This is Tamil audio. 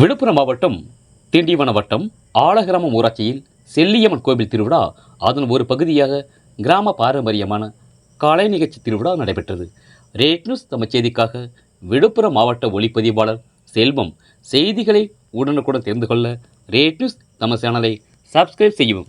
விழுப்புரம் மாவட்டம் திண்டிவனம் வட்டம் ஆலகிராமம் ஊராட்சியில் செல்லியம்மன் கோவில் திருவிழா அதன் ஒரு பகுதியாக கிராம பாரம்பரியமான கலை நிகழ்ச்சி திருவிழா நடைபெற்றது. ரேட் நியூஸ் தமிழ் செய்திக்காக விழுப்புரம் மாவட்ட ஒளிப்பதிவாளர் செல்வம். செய்திகளை உடனுக்குடன் தெரிந்து கொள்ள ரேட் நியூஸ் தமிழ் சேனலை சப்ஸ்கிரைப் செய்யவும்.